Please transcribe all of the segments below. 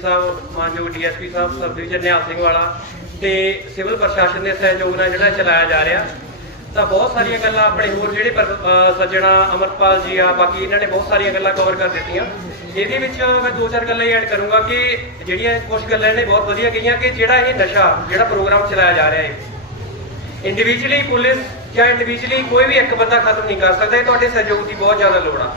ਸਾਹਿਬ, ਮਾਨਯੋਗ ਡੀਐਸਪੀ ਸਾਹਿਬ sub division Nihal Singh Wala ਤੇ civil ਪ੍ਰਸ਼ਾਸਨ ਦੇ ਸਹਿਯੋਗ ਨਾਲ ਜਿਹੜਾ ਚਲਾਇਆ ਜਾ ਰਿਹਾ। ਤਾਂ ਬਹੁਤ ਸਾਰੀਆਂ ਗੱਲਾਂ ਆਪਣੇ ਹੋਰ ਜਿਹੜੇ ਸੱਜਣਾ ਅਮਰਪਾਲ ਜੀ ਆ, ਬਾਕੀ ਇਹਨਾਂ ਨੇ ਬਹੁਤ ਸਾਰੀਆਂ ਗੱਲਾਂ ਕਵਰ ਕਰ ਦਿੱਤੀਆਂ। ਇਹਦੇ ਵਿੱਚ ਮੈਂ ਦੋ ਚਾਰ ਗੱਲਾਂ ਐਡ ਕਰੂੰਗਾ ਕਿ ਜਿਹੜੀਆਂ ਕੁਝ ਗੱਲਾਂ ਇਹਨੇ ਬਹੁਤ ਵਧੀਆ ਕਹੀਆਂ ਕਿ ਜਿਹੜਾ ਇਹ ਨਸ਼ਾ, ਜਿਹੜਾ ਪ੍ਰੋਗਰਾਮ ਚਲਾਇਆ ਜਾ ਰਿਹਾ ਹੈ ਇੰਡੀਵਿਜੂਅਲੀ ਪੁਲਿਸ ਜਾਂ ਇੰਡੀਵਿਜੂਅਲੀ ਕੋਈ ਵੀ ਇੱਕ ਬੰਦਾ ਖਤਮ ਨਹੀਂ ਕਰ ਸਕਦਾ। ਇਹ ਤੁਹਾਡੇ ਸਹਿਯੋਗ ਦੀ ਬਹੁਤ ਜ਼ਿਆਦਾ ਲੋੜ ਆ।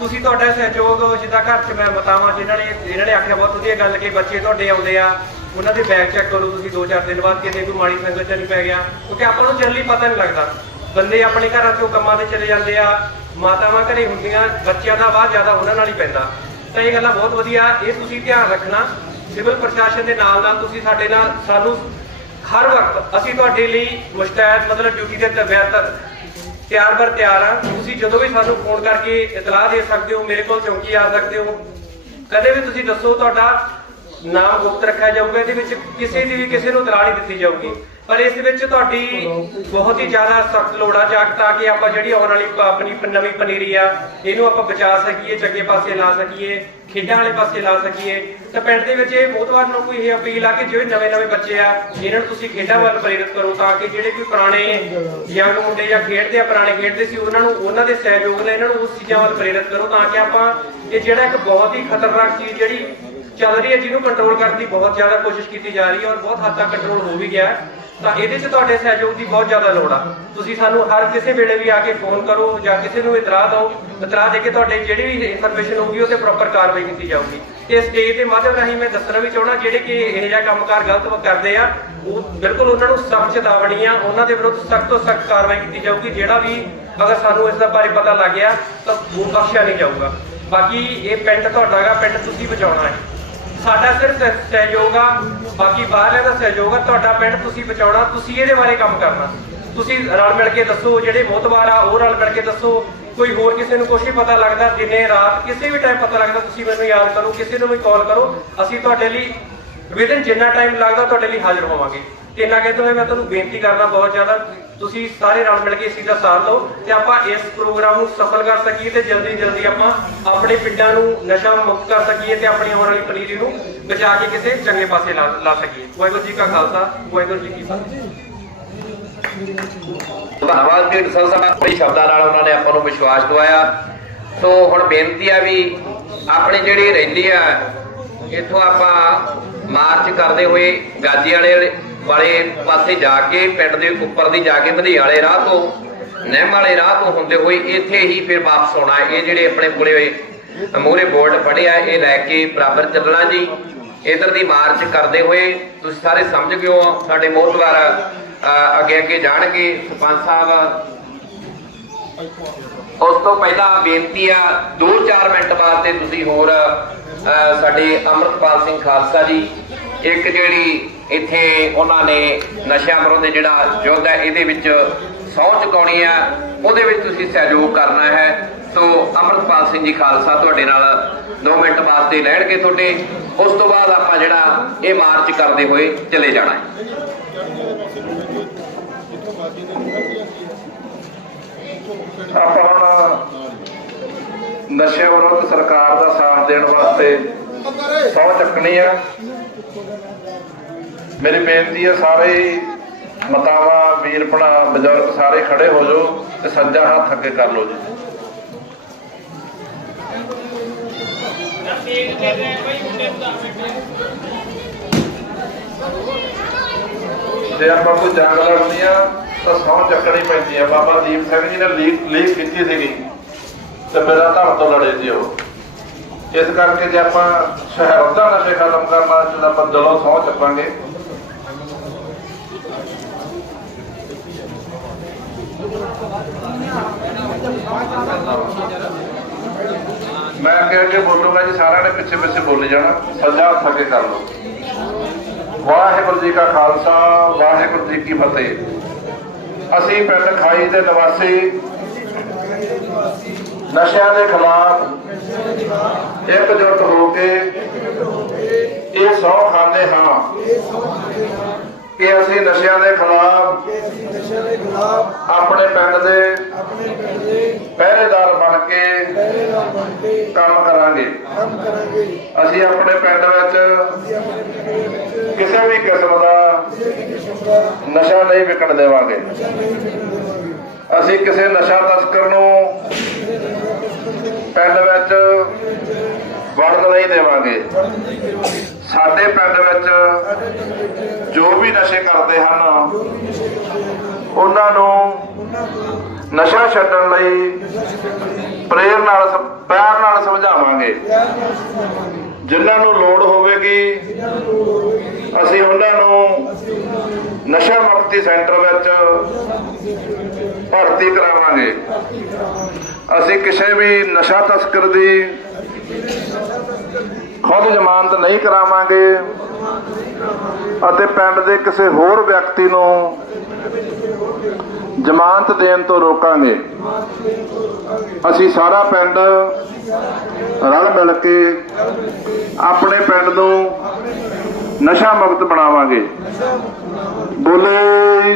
ਤੁਸੀਂ ਤੁਹਾਡਾ ਸਹਿਯੋਗ ਜਿੱਦਾਂ ਘਰ 'ਚ ਮੈਂ ਮਤਾਵਾਂ ਜਿਨ੍ਹਾਂ ਨੇ ਇਹਨਾਂ ਨੇ ਆਖਿਆ, ਬਹੁਤ ਵਧੀਆ ਗੱਲ ਕਿ ਬੱਚੇ ਤੁਹਾਡੇ ਆਉਂਦੇ ਆ, ਉਹਨਾਂ ਦੇ ਬੈਗ ਚੈੱਕ ਕਰੋ ਤੁਸੀਂ 2-4 ਦਿਨ ਬਾਅਦ, ਕਿਤੇ ਕੋਈ ਮਾੜੀ ਸੰਗਤ 'ਚ ਨਹੀਂ ਪੈ ਗਿਆ, ਕਿਉਂਕਿ ਆਪਾਂ ਨੂੰ ਜਨਰਲੀ ਪਤਾ ਨਹੀਂ ਲੱਗਦਾ। ਬੰਦੇ ਆਪਣੇ ਘਰਾਂ 'ਚੋਂ ਕੰਮਾਂ ਤੇ ਚਲੇ ਜਾਂਦੇ ਆ, ਮਾਤਾਵਾਂ ਘਰੇ ਹੁੰਦੀਆਂ, ਬੱਚਿਆਂ ਦਾ ਵਾਹ ਜ਼ਿਆਦਾ ਉਹਨਾਂ ਨਾਲ ਹੀ ਪੈਂਦਾ। ਤਾਂ ਇਹ ਗੱਲਾਂ ਬਹੁਤ ਵਧੀਆ, ਇਹ ਤੁਸੀਂ ਧਿਆਨ ਰੱਖਣਾ, ਸਿਵਲ ਪ੍ਰਸ਼ਾਸਨ ਦੇ ਨਾਲ ਨਾਲ ਤੁਸੀਂ ਸਾਡੇ ਨਾਲ ਸਾਨੂੰ ਹਰ ਵਕਤ ਅਸੀਂ ਤੁਹਾਡੇ ਲਈ ਮੁਸ਼ਤੈਦ, ਮਤਲਬ ਡਿਊਟੀ ਦੇ ਤਬਿਆਤ ਤਿਆਰ ਬਰ ਤਿਆਰ ਆ। ਤੁਸੀਂ ਜਦੋਂ ਵੀ ਸਾਨੂੰ ਫੋਨ ਕਰਕੇ ਇਤਲਾਹ ਦੇ ਸਕਦੇ ਹੋ, ਮੇਰੇ ਕੋਲ ਚੌਂਕੀ ਆ ਸਕਦੇ ਹੋ। ਕਦੇ ਵੀ ਤੁਸੀਂ ਦੱਸੋ ਤੁਹਾਡਾ ਨਾਮ ਗੁਪਤ ਰੱਖਿਆ ਜਾਊਗਾ, ਇਹਦੇ ਵਿੱਚ ਕਿਸੇ ਦੀ ਵੀ ਕਿਸੇ ਨੂੰ ਇਤਲਾਹ ਨਹੀਂ ਦਿੱਤੀ ਜਾਊਗੀ। ਪਰ ਇਸ ਵਿੱਚ ਤੁਹਾਡੀ ਬਹੁਤ ਹੀ ਜ਼ਿਆਦਾ ਸਖਤ ਲੋੜ ਆ ਜਾ ਤਾਂ ਕਿ ਆਪਾਂ ਜਿਹੜੀ ਆਉਣ ਵਾਲੀ ਆਪਣੀ ਨਵੀਂ ਪਨੀਰੀ ਆ, ਇਹਨੂੰ ਆਪਾਂ ਬਚਾ ਸਕੀਏ, ਚੰਗੇ ਪਾਸੇ ਲਾ ਸਕੀਏ। ਖੇਡਾਂ ਵਾਲੇ ਪਾਸੇ ਲਾ ਸਕੀਏ। ਤਾਂ ਪਿੰਡ ਦੇ ਵਿੱਚ ਇਹ ਬਹੁਤ ਵਾਰ ਨੂੰ ਇਹ ਅਪੀਲ ਆ ਕਿ ਜਿਹੜੇ ਨਵੇਂ ਨਵੇਂ ਬੱਚੇ ਆ ਇਹਨਾਂ ਨੂੰ ਤੁਸੀਂ ਖੇਡਾਂ ਵੱਲ ਪ੍ਰੇਰਿਤ ਕਰੋ ਤਾਂ ਕਿ ਜਿਹੜੇ ਕੋਈ ਪੁਰਾਣੇ ਯੰਗ ਮੁੰਡੇ ਜਾਂ ਖੇਡਦੇ ਆ, ਪੁਰਾਣੇ ਖੇਡਦੇ ਸੀ, ਉਹਨਾਂ ਨੂੰ ਉਹਨਾਂ ਦੇ ਸਹਿਯੋਗ ਨਾਲ ਇਹਨਾਂ ਨੂੰ ਉਸ ਚੀਜ਼ਾਂ ਵੱਲ ਪ੍ਰੇਰਿਤ ਕਰੋ ਤਾਂ ਕਿ ਆਪਾਂ ਇਹ ਜਿਹੜਾ ਇੱਕ ਬਹੁਤ ਹੀ ਖਤਰਨਾਕ ਚੀਜ਼ ਜਿਹੜੀ ਚੱਲ ਰਹੀ ਹੈ, ਜਿਹਨੂੰ ਕੰਟਰੋਲ ਕਰਨ ਦੀ ਬਹੁਤ ਜ਼ਿਆਦਾ ਕੋਸ਼ਿਸ਼ ਕੀਤੀ ਜਾ ਰਹੀ ਹੈ ਔਰ ਬਹੁਤ ਹੱਦ ਤੱਕ ਕੰਟਰੋਲ ਹੋ ਵੀ ਗਿਆ। ਤਾਂ ਇਹਦੇ 'ਚ ਤੁਹਾਡੇ ਸਹਿਯੋਗ ਦੀ ਬਹੁਤ ਜ਼ਿਆਦਾ ਲੋੜ ਆ। ਤੁਸੀਂ ਸਾਨੂੰ ਹਰ ਕਿਸੇ ਵੇਲੇ ਵੀ ਆ ਕੇ ਫੋਨ ਕਰੋ ਜਾਂ ਕਿਸੇ ਨੂੰ ਇਤਰਾਹ ਦਿਓ ਇਤਰਾਹ ਦੇ ਕੇ ਤੁਹਾਡੇ ਜਿਹੜੀ ਵੀ ਇਨਫੋਰਮੇਸ਼ਨ ਹੋਊਗੀ, ਉਹ ਤੇ ਪ੍ਰੋਪਰ ਕਾਰਵਾਈ ਕੀਤੀ ਜਾਊਗੀ। ਤੇ ਸਟੇਜ ਦੇ ਮਾਧਿਅਮ ਰਾਹੀਂ ਮੈਂ ਦੱਸਣਾ ਵੀ ਚਾਹਣਾ ਜਿਹੜੇ ਕਿ ਇਹ ਜਿਹਾ ਕੰਮਕਾਰ ਗਲਤ ਕਰਦੇ ਆ, ਉਹ ਬਿਲਕੁਲ ਉਹਨਾਂ ਨੂੰ ਸਖਤ ਚੇਤਾਵਨੀ ਆ ਉਹਨਾਂ ਦੇ ਵਿਰੁੱਧ ਸਖਤ ਤੋਂ ਸਖਤ ਕਾਰਵਾਈ ਕੀਤੀ ਜਾਊਗੀ। ਜਿਹੜਾ ਵੀ ਅਗਰ ਸਾਨੂੰ ਇਸ ਦਾ ਬਾਰੇ ਪਤਾ ਲੱਗ ਗਿਆ, ਤਾਂ ਉਹ ਬਖਸ਼ਿਆ ਨਹੀਂ ਜਾਊਗਾ। ਬਾਕੀ ਇਹ ਪਿੰਡ ਤੁਹਾਡਾ ਤੁਹਾਡਾਗਾ ਪਿੰਡ ਤੁਸੀਂ ਬਚਾਉਣਾ ਹੈ। ਸਾਡਾ ਸਿਰਫ ਸਹਿਯੋਗ ਆ, ਬਾਕੀ ਬਾਹਰਲੇ ਦਾ ਸਹਿਯੋਗ ਆ, ਤੁਹਾਡਾ ਪਿੰਡ ਤੁਸੀਂ ਬਚਾਉਣਾ, ਤੁਸੀਂ ਇਹਦੇ ਬਾਰੇ ਕੰਮ ਕਰਨਾ। ਤੁਸੀਂ ਰਲ ਮਿਲ ਕੇ ਦੱਸੋ, ਜਿਹੜੇ ਮੋਤਬਾਰ ਆ, ਉਹ ਰਲ ਮਿਲ ਕੇ ਦੱਸੋ। ਕੋਈ ਹੋਰ ਕਿਸੇ ਨੂੰ ਕੁਛ ਵੀ ਪਤਾ ਲੱਗਦਾ, ਦਿਨੇ ਰਾਤ ਕਿਸੇ ਵੀ ਟਾਈਮ ਪਤਾ ਲੱਗਦਾ, ਤੁਸੀਂ ਮੈਨੂੰ ਯਾਦ ਕਰੋ, ਕਿਸੇ ਨੂੰ ਵੀ ਕਾਲ ਕਰੋ, ਅਸੀਂ ਤੁਹਾਡੇ ਲਈ ਵਿਦਨ ਜਿੰਨਾ ਟਾਈਮ ਲੱਗਦਾ, ਤੁਹਾਡੇ ਲਈ ਹਾਜ਼ਰ ਹੋਵਾਂਗੇ। ਤੇ ਇੰਨਾ ਕਹਿੰਦੇ ਹੋਏ ਮੈਂ ਤੁਹਾਨੂੰ ਬੇਨਤੀ ਕਰਦਾ ਬਹੁਤ ਜ਼ਿਆਦਾ। ਤੁਸੀਂ ਸਾਰੇ ਰਲ ਮਿਲ ਕੇ ਇਸ ਚੀਜ਼ ਦਾ ਸਾਥ ਦਿਓ ਤੇ ਆਪਾਂ ਇਸ ਪ੍ਰੋਗਰਾਮ ਨੂੰ ਸਫਲ ਕਰ ਸਕੀਏ ਤੇ ਜਲਦੀ ਜਲਦੀ ਆਪਾਂ ਆਪਣੇ ਪਿੰਡਾਂ ਨੂੰ ਨਸ਼ਾ ਮੁਕਤ ਕਰ ਸਕੀਏ ਤੇ ਆਪਣੀ ਆਉਣ ਵਾਲੀ ਪਨੀਰੀ ਨੂੰ ਬਚਾ ਕੇ ਕਿਸੇ ਚੰਗੇ ਪਾਸੇ ਲਾ ਸਕੀਏ। ਵਾਹਿਗੁਰੂ ਜੀ ਕਾ ਖਾਲਸਾ, ਵਾਹਿਗੁਰੂ ਜੀ ਕੀ ਫਤਿਹ। ਧੰਨਵਾਦ ਕਿ ਸੰਸਥਾ ਬੜੀ ਸ਼ਬਦਾਂ ਨਾਲ ਉਹਨਾਂ ਨੇ ਆਪਾਂ ਨੂੰ ਵਿਸ਼ਵਾਸ ਦਵਾਇਆ। ਸੋ ਹੁਣ ਬੇਨਤੀ ਆ ਵੀ ਆਪਣੇ ਜਿਹੜੀ ਰੈਲੀ ਆ, ਇੱਥੋਂ ਆਪਾਂ ਮਾਰਚ ਕਰਦੇ ਹੋਏ ਗਾਜੀ ਵਾਲੇ ਵਾਲੇ ਪਾਸੇ ਜਾ ਕੇ, ਪਿੰਡ ਦੇ ਉੱਪਰ ਦੀ ਜਾ ਕੇ ਵਧੇ ਵਾਲੇ ਰਾਹ ਤੋਂ ਨਹਿਮ ਵਾਲੇ ਰਾਹ ਤੋਂ ਹੁੰਦੇ ਹੋਏ ਇੱਥੇ ਹੀ ਫਿਰ ਵਾਪਸ ਆਉਣਾ। ਇਹ ਜਿਹੜੇ ਆਪਣੇ ਕੋਲੇ ਮੂਹਰੇ ਬੋਰਡ ਫੜਿਆ, ਇਹ ਲੈ ਕੇ ਬਰਾਬਰ ਚੱਲਣਾ ਜੀ। ਇਧਰ ਦੀ ਮਾਰਚ ਕਰਦੇ ਹੋਏ, ਤੁਸੀਂ ਸਾਰੇ ਸਮਝ ਗਏ ਹੋ, ਸਾਡੇ ਮੋਹਤਵਾਰ ਅੱਗੇ ਅੱਗੇ ਜਾਣਗੇ, ਸਰਪੰਚ ਸਾਹਿਬ। ਉਸ ਤੋਂ ਪਹਿਲਾਂ ਬੇਨਤੀ ਆ 2-4 ਮਿੰਟ ਬਾਅਦ ਤੇ ਤੁਸੀਂ ਹੋਰ ਸਾਡੇ ਅਮਰਤਪਾਲ ਸਿੰਘ ਖਾਲਸਾ ਜੀ, ਇੱਕ ਜਿਹੜੀ ਇੱਥੇ ਉਹਨਾਂ ਨੇ ਨਸ਼ਿਆਂ ਵਿਰੁੱਧ ਜਿਹੜਾ ਯੁੱਧ ਹੈ, ਇਹਦੇ ਵਿੱਚ ਸਹੁੰ ਚੁਕਾਉਣੀ ਹੈ। ਉਹਦੇ ਵਿੱਚ ਤੁਸੀਂ ਸਹਿਯੋਗ ਕਰਨਾ ਹੈ। ਸੋ ਅਮਰਤਪਾਲ ਸਿੰਘ ਜੀ ਖਾਲਸਾ ਤੁਹਾਡੇ ਨਾਲ 2 ਮਿੰਟ ਵਾਸਤੇ ਲੈਣਗੇ ਤੁਹਾਡੇ। ਉਸ ਤੋਂ ਬਾਅਦ ਆਪਾਂ ਜਿਹੜਾ ਇਹ ਮਾਰਚ ਕਰਦੇ ਹੋਏ ਚਲੇ ਜਾਣਾ ਹੈ। ਆਪਾਂ ਹੁਣ ਨਸ਼ਿਆਂ ਵਿਰੁੱਧ ਸਰਕਾਰ ਦਾ ਸਾਥ ਦੇਣ ਵਾਸਤੇ ਸਹੁੰ ਚੱਕਣੀ ਆ ਮੇਰੀ ਬੇਨਤੀ ਹੈ ਸਾਰੇ ਹੀ ਮਤਾਵਾ, ਵੀਰ ਭਣਾ ਬਜ਼ੁਰਗ ਸਾਰੇ ਖੜੇ ਹੋ ਜਾਓ ਤੇ ਸੱਜਾ ਹੱਥ ਅੱਗੇ ਕਰ ਲਓ ਜੀ। ਜੇ ਆਪਾਂ ਕੋਈ ਜੰਗ ਲੜਨੀ ਆ, ਤਾਂ ਸਹੁੰ ਚੱਕਣੀ ਪੈਂਦੀ ਆ। ਬਾਬਾ ਦੀਪ ਸਿੰਘ ਜੀ ਨੇ ਲੀਕ ਲੀਕ ਕੀਤੀ ਸੀਗੀ ਤੇ ਮੇਰਾ ਧਰ ਤੋਂ ਲੜੇ ਸੀ ਉਹ। ਇਸ ਕਰਕੇ ਜੇ ਆਪਾਂ ਸ਼ਹਿਰ ਦਾ ਨਸ਼ੇ ਖਤਮ ਕਰਨਾ ਚਾਹੁੰਦਾ ਆਪਾਂ ਦਿਲੋਂ ਸਹੁੰ ਚੱਕਾਂਗੇ। ਮੈਂ ਅੱਗੇ ਅੱਗੇ ਬੋਲੂਗਾ ਜੀ ਸਾਰਿਆਂ ਨੇ ਪਿੱਛੇ ਪਿੱਛੇ ਬੋਲੇ ਜਾਣਾ। ਸੱਜਾ ਹੱਥ ਅੱਗੇ ਕਰ ਲਓ। ਵਾਹਿਗੁਰੂ ਜੀ ਕਾ ਖਾਲਸਾ, ਵਾਹਿਗੁਰੂ ਜੀ ਕੀ ਫਤਿਹ। ਅਸੀਂ ਪਿੰਡ ਖਾਈ ਦੇ ਨਿਵਾਸੀ ਨਸ਼ਿਆਂ ਦੇ ਖਿਲਾਫ ਇਕਜੁੱਟ ਹੋ ਕੇ ਇਹ ਸੌ ਖਾਂਦੇ ਹਾਂ। ਕਿ ਅਸੀਂ ਨਸ਼ਿਆਂ ਦੇ ਖਿਲਾਫ ਆਪਣੇ ਪਿੰਡ ਦੇ ਪਹਿਰੇਦਾਰ ਬਣ ਕੇ ਪਹਿਰੇਦਾਰ ਬਣ ਕੇ ਕੰਮ ਕਰਾਂਗੇ। ਕੰਮ ਕਰਾਂਗੇ। ਅਸੀਂ ਆਪਣੇ ਪਿੰਡ ਵਿੱਚ ਅਸੀਂ ਆਪਣੇ ਪਿੰਡ ਵਿੱਚ ਕਿਸੇ ਵੀ ਕਿਸਮ ਦਾ ਕਿਸੇ ਵੀ ਕਿਸਮ ਦਾ ਨਸ਼ਾ ਨਹੀਂ ਵਿਕਣ ਦੇਵਾਂਗੇ। ਨਸ਼ਾ ਨਹੀਂ ਵਿਕਣ ਦੇਵਾਂਗੇ। ਅਸੀਂ ਕਿਸੇ ਨਸ਼ਾ ਤਸਕਰ ਨੂੰ ਪਿੰਡ ਵਿੱਚ ਵੜਨ ਨਹੀਂ ਦੇਵਾਂਗੇ। ਸਾਡੇ ਪਿੰਡ ਵਿੱਚ ਜੋ ਵੀ ਨਸ਼ੇ ਕਰਦੇ ਹਨ, ਉਹਨਾਂ ਨੂੰ ਨਸ਼ਾ ਛੱਡਣ ਲਈ ਪ੍ਰੇਰ ਨਾਲ ਸ- ਪਿਆਰ ਨਾਲ ਸਮਝਾਵਾਂਗੇ। ਜਿਨ੍ਹਾਂ ਨੂੰ ਲੋੜ ਹੋਵੇਗੀ, ਅਸੀਂ ਉਹਨਾਂ ਨੂੰ ਨਸ਼ਾ ਮੁਕਤੀ ਸੈਂਟਰ ਵਿੱਚ ਭਰਤੀ ਕਰਾਵਾਂਗੇ। ਅਸੀਂ ਕਿਸੇ ਵੀ ਨਸ਼ਾ ਤਸਕਰ ਦੀ ਖੁਦ ਜ਼ਮਾਨਤ ਨਹੀਂ ਕਰਾਵਾਂਗੇ ਅਤੇ ਪਿੰਡ ਦੇ ਕਿਸੇ ਹੋਰ ਵਿਅਕਤੀ ਨੂੰ ਜ਼ਮਾਨਤ ਦੇਣ ਤੋਂ ਰੋਕਾਂਗੇ। ਅਸੀਂ ਸਾਰਾ ਪਿੰਡ ਰਲ ਮਿਲ ਕੇ ਆਪਣੇ ਪਿੰਡ ਨੂੰ ਨਸ਼ਾ ਮੁਕਤ ਬਣਾਵਾਂਗੇ। ਬੋਲੇ